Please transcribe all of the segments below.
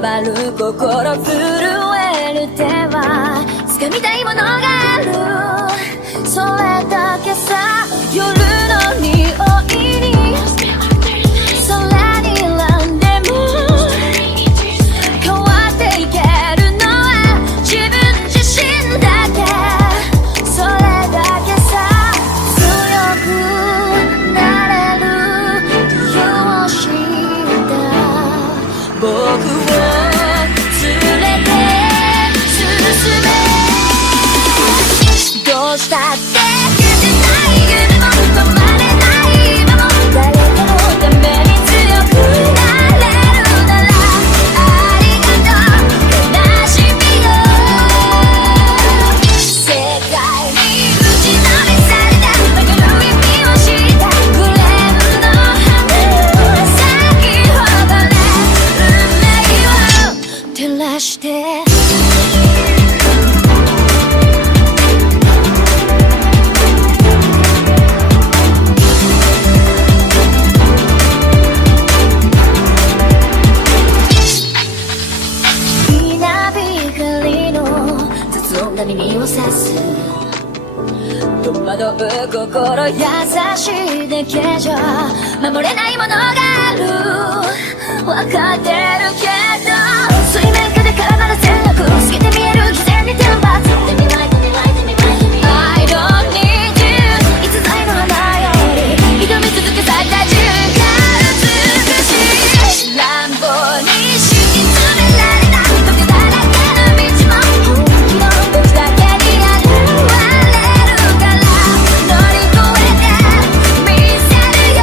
回る心震える手は掴みたいものがある、それだけさ。夜の匂いに空に選んでも変わっていけるのは自分自身だけ、それだけさ。強くなれる理由を知った僕を連れて進め、どうしたって消せない夢も止まれない今も、誰かのために強くなれるならありがとう悲しみよ。世界に打ちのめされた曲がる意味を知ったグレーの花を咲き誇れ運命を照らして、耳を刺す戸惑う心優しいだけじゃ守れないものがある、分かってるけど水面下で絡まる戦略透けて見える偽善に天罰 I don't need you いつぞやの花より挑み続け咲いた自由が美しい乱暴に敷き詰められた時だらけの道も本気の時だけに現れるから乗り越えてみせるよ。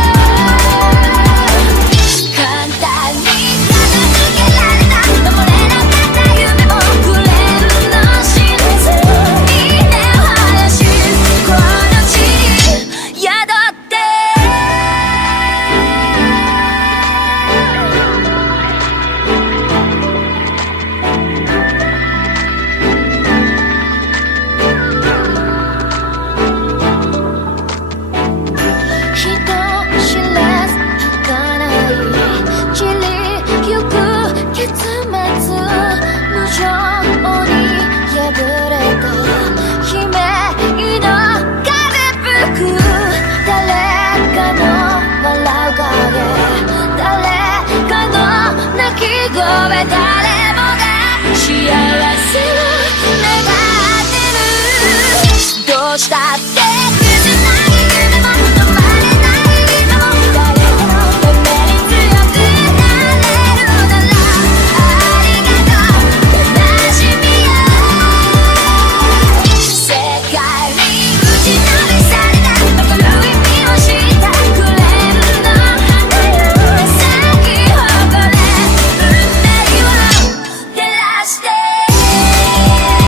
簡単に片付けられた守れなかった夢もクレームの真実に根を生やしこの地に宿って人知れず儚い散りゆく結末無情に破れた悲鳴の風吹く誰かの笑う影誰かの泣き声だ